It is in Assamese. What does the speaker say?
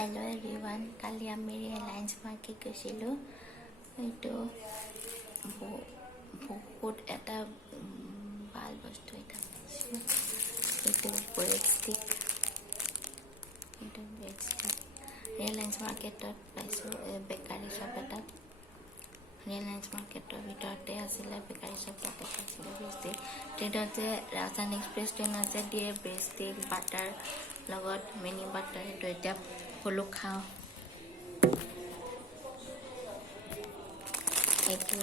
Hello everyone, কালি আমি ৰিলায়েন্স মাৰ্কেট গৈছিলোঁ। এইটো বহুত এটা ভাল বস্তু এটা পাইছোঁ। এইটো ব্ৰেড ষ্টিক, ৰিলায়েন্স মাৰ্কেটত পাইছোঁ। বেকাৰী শ্বপ এটাত, ৰিলায়েন্স মাৰ্কেটৰ ভিতৰতে আছিলে বেকাৰী শ্বপ, তাতে পাইছিলোঁ ব্ৰেড ষ্টিক। ট্ৰেইনত যে ৰাজধানী এক্সপ্ৰেছ ট্ৰেইনত যে দিয়ে ব্ৰেড ষ্টিক বাটাৰ লগত, মিনি বাটাৰ, সেইটো এতিয়া সকলো খাওঁ। এইটো